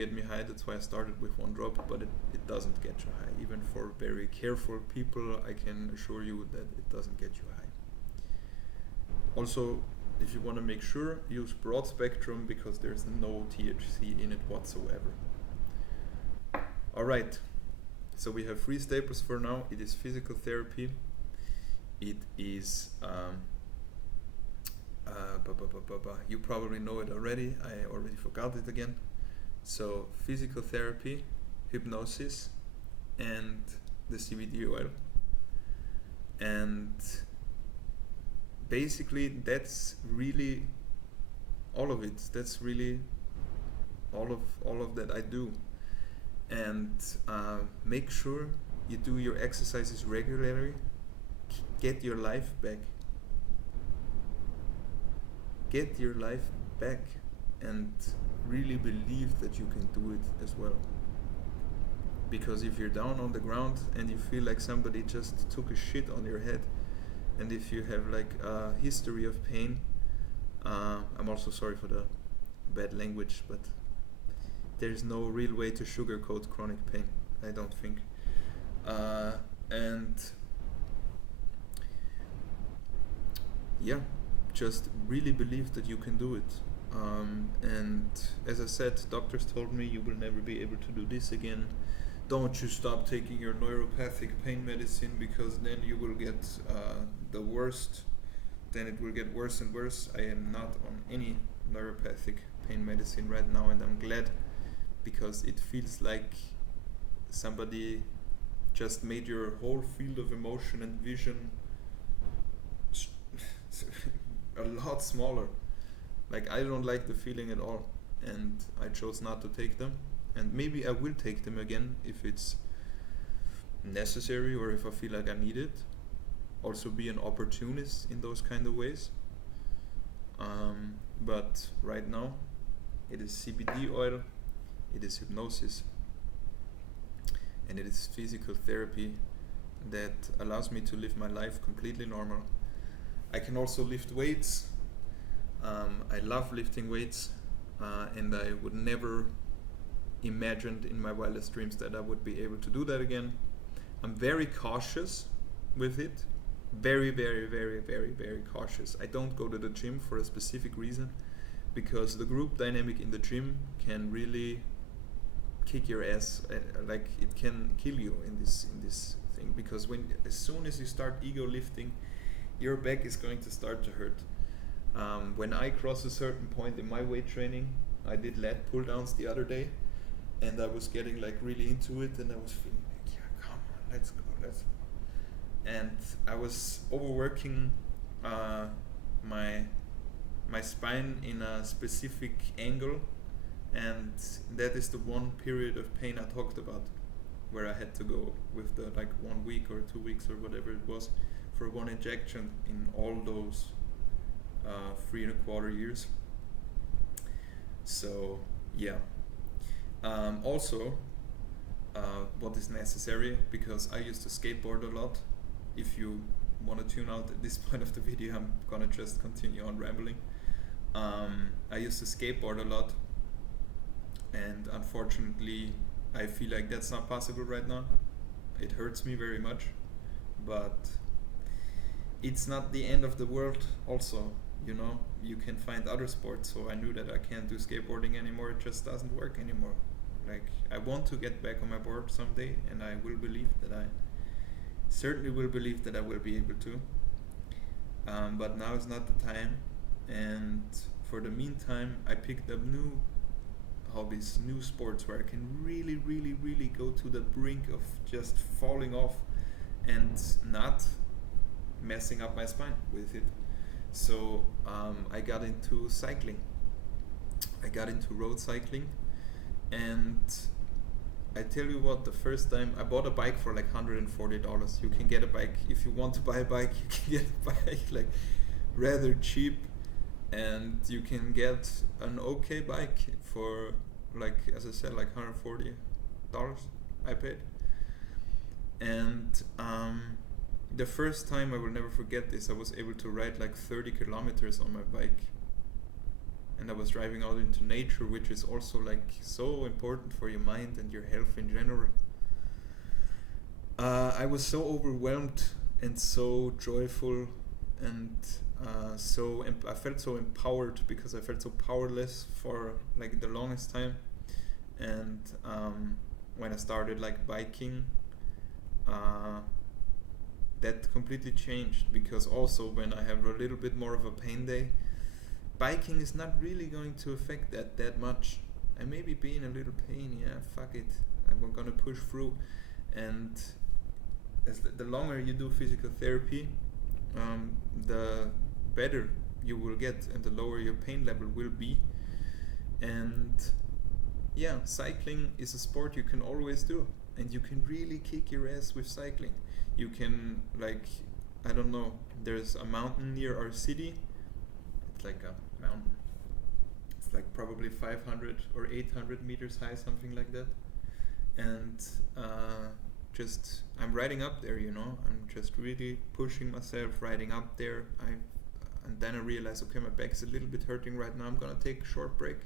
get me high. That's why I started with one drop, but it doesn't get you high. Even for very careful people, I can assure you that it doesn't get you high. Also, if you want to make sure, use broad spectrum because there's no THC in it whatsoever. Alright, so we have 3 staples for now. It is physical therapy. It is, you probably know it already. I already forgot it again. So physical therapy, hypnosis, and the CBD oil. And basically that's really all of it. That's really all of that I do. And make sure you do your exercises regularly. Get your life back. Get your life back and really believe that you can do it as well. Because if you're down on the ground and you feel like somebody just took a shit on your head, and if you have like a history of pain, I'm also sorry for the bad language, but there's no real way to sugarcoat chronic pain, I don't think. And yeah, just really believe that you can do it. And as I said, doctors told me you will never be able to do this again. Don't you stop taking your neuropathic pain medicine, because then you will get the worst. Then it will get worse and worse. I am not on any neuropathic pain medicine right now, and I'm glad, because it feels like somebody just made your whole field of emotion and vision a lot smaller. Like, I don't like the feeling at all, and I chose not to take them. And maybe I will take them again if it's necessary or if I feel like I need it. Also be an opportunist in those kind of ways. But right now, it is CBD oil, it is hypnosis, and it is physical therapy that allows me to live my life completely normal. I can also lift weights. I love lifting weights, and I would never imagined in my wildest dreams that I would be able to do that again. I'm very cautious with it. Very, very, very, very, very cautious. I don't go to the gym for a specific reason, because the group dynamic in the gym can really kick your ass. Like, it can kill you in this thing, because as soon as you start ego lifting, your back is going to start to hurt. When I cross a certain point in my weight training, I did lat pull downs the other day, and I was getting like really into it, and I was feeling like, yeah, come on, let's go. And I was overworking my spine in a specific angle, and that is the one period of pain I talked about, where I had to go with the like 1 week or 2 weeks or whatever it was for one injection in all those 3.25 years. So yeah. Also, what is necessary, because I used to skateboard a lot. If you want to tune out at this point of the video, I'm gonna just continue on rambling. I used to skateboard a lot, and unfortunately I feel like that's not possible right now. It hurts me very much, but it's not the end of the world also. You know, you can find other sports. So I knew that I can't do skateboarding anymore. It just doesn't work anymore. Like, I want to get back on my board someday, and I will believe that I certainly will believe that I will be able to. But now is not the time. And for the meantime, I picked up new hobbies, new sports where I can really, really, really go to the brink of just falling off and not messing up my spine with it. So I got into cycling. I got into road cycling, and I tell you what, the first time I bought a bike for like $140. You can get a bike, if you want to buy a bike, you can get a bike like rather cheap, and you can get an okay bike for, like, as I said, like $140 I paid. And the first time, I will never forget this, I was able to ride like 30 kilometers on my bike. and I was driving out into nature, which is also like so important for your mind and your health in general. I was so overwhelmed and so joyful, and I felt so empowered because I felt so powerless for like the longest time. And when I started like biking, that completely changed, because also when I have a little bit more of a pain day, biking is not really going to affect that much. I may be in a little pain, yeah, fuck it, I'm gonna push through. And as the longer you do physical therapy, the better you will get and the lower your pain level will be. And yeah, cycling is a sport you can always do, and you can really kick your ass with cycling. You can, like, I don't know, there's a mountain near our city. It's like a mountain. It's like probably 500 or 800 meters high, something like that. And I'm riding up there, I'm just really pushing myself riding up there. And then I realize, okay, my back's a little bit hurting right now. I'm gonna take a short break,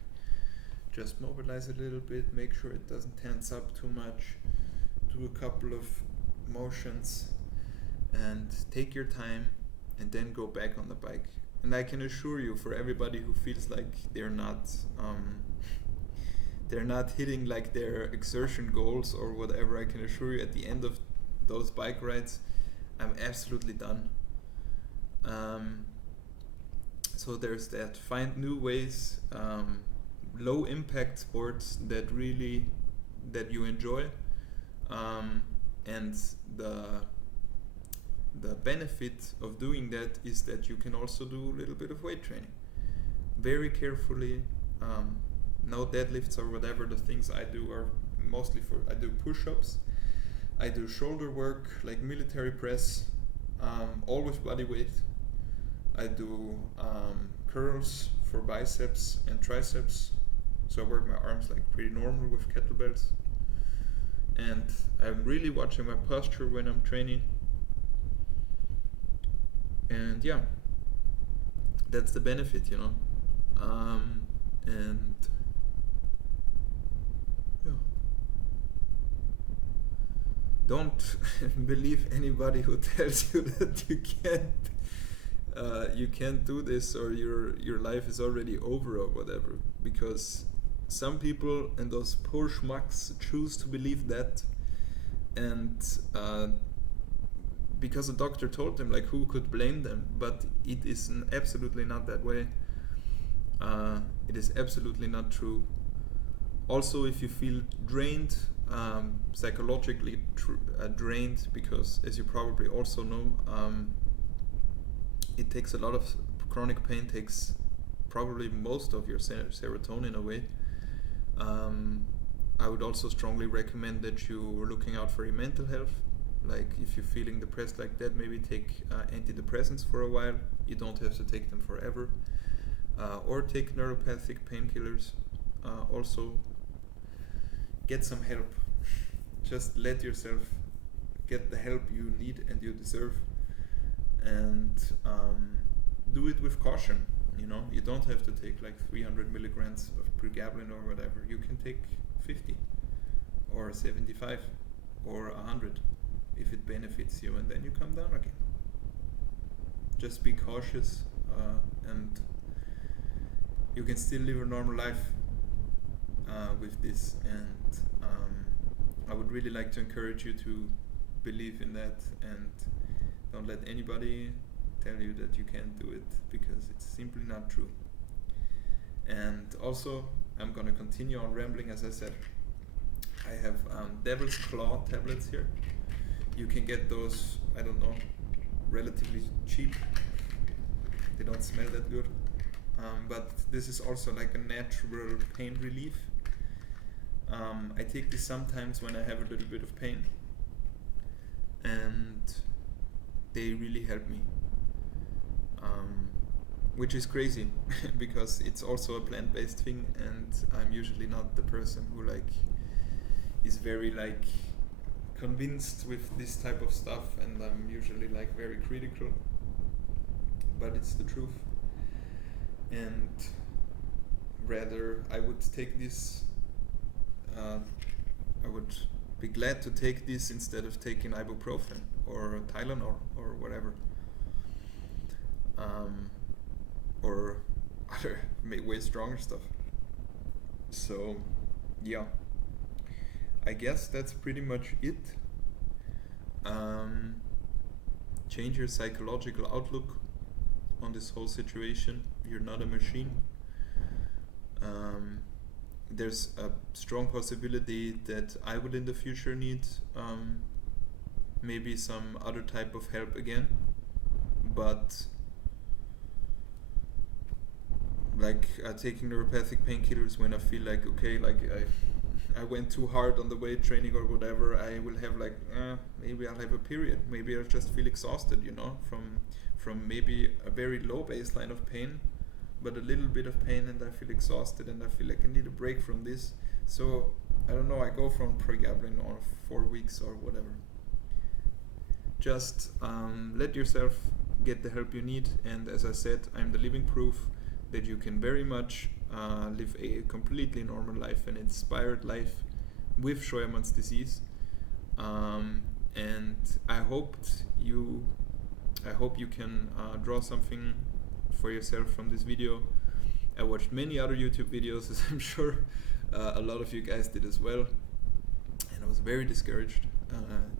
just mobilize a little bit, make sure it doesn't tense up too much, do a couple of motions, and take your time, and then go back on the bike. And I can assure you, for everybody who feels like they're not hitting like their exertion goals or whatever, I can assure you at the end of those bike rides, I'm absolutely done. So there's that. Find new ways, low impact sports that you enjoy, and the benefit of doing that is that you can also do a little bit of weight training very carefully. No deadlifts or whatever. The things I do are mostly I do push-ups, I do shoulder work like military press, all with body weight. I do curls for biceps and triceps, so I work my arms like pretty normal with kettlebells. And I'm really watching my posture when I'm training. And yeah, that's the benefit, and yeah, don't believe anybody who tells you that you can't do this, or your life is already over or whatever, because some people and those poor schmucks choose to believe that. And because a doctor told them, like, who could blame them? But it is absolutely not that way. It is absolutely not true. Also, if you feel drained, psychologically drained, because as you probably also know, it takes a lot of chronic pain, takes probably most of your serotonin away. I would also strongly recommend that you're looking out for your mental health. Like, if you're feeling depressed like that, maybe take antidepressants for a while. You don't have to take them forever. Or take neuropathic painkillers. Also, get some help. Just let yourself get the help you need and you deserve. And do it with caution. You don't have to take like 300 milligrams of pregabalin or whatever. You can take 50 or 75 or 100 if it benefits you, and then you come down again. Just be cautious, and you can still live a normal life with this. And I would really like to encourage you to believe in that, and don't let anybody tell you that you can't do it, because it's simply not true. And also, I'm gonna continue on rambling. As I said, I have Devil's Claw tablets here. You can get those, I don't know, relatively cheap. They don't smell that good, but this is also like a natural pain relief. I take this sometimes when I have a little bit of pain, and they really help me, which is crazy because it's also a plant-based thing, and I'm usually not the person who is very convinced with this type of stuff, and I'm usually very critical, but it's the truth. And rather I would take this. I would be glad to take this instead of taking ibuprofen or Tylenol or whatever, or other way stronger stuff. So, yeah, I guess that's pretty much it. Um, Change your psychological outlook on this whole situation. You're not a machine. There's a strong possibility that I will in the future need maybe some other type of help again, but like taking neuropathic painkillers when I feel like okay, like I went too hard on the weight training or whatever, I will have like maybe I'll have a period, maybe I'll just feel exhausted, you know, from maybe a very low baseline of pain, but a little bit of pain, and I feel exhausted and I feel like I need a break from this. So I don't know, I go from pregabalin or 4 weeks or whatever. Just let yourself get the help you need, and as I said, I'm the living proof that you can very much live a completely normal life, an inspired life with Scheuermann's disease. And I hope you can draw something for yourself from this video. I watched many other YouTube videos, as I'm sure a lot of you guys did as well, and I was very discouraged.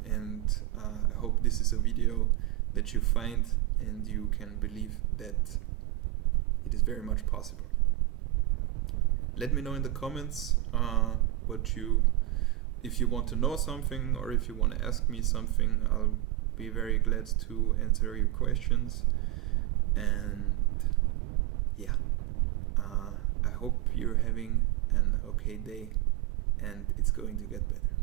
And I hope this is a video that you find and you can believe that it is very much possible. Let me know in the comments if you want to know something or if you want to ask me something. I'll be very glad to answer your questions. And yeah, I hope you're having an okay day and it's going to get better.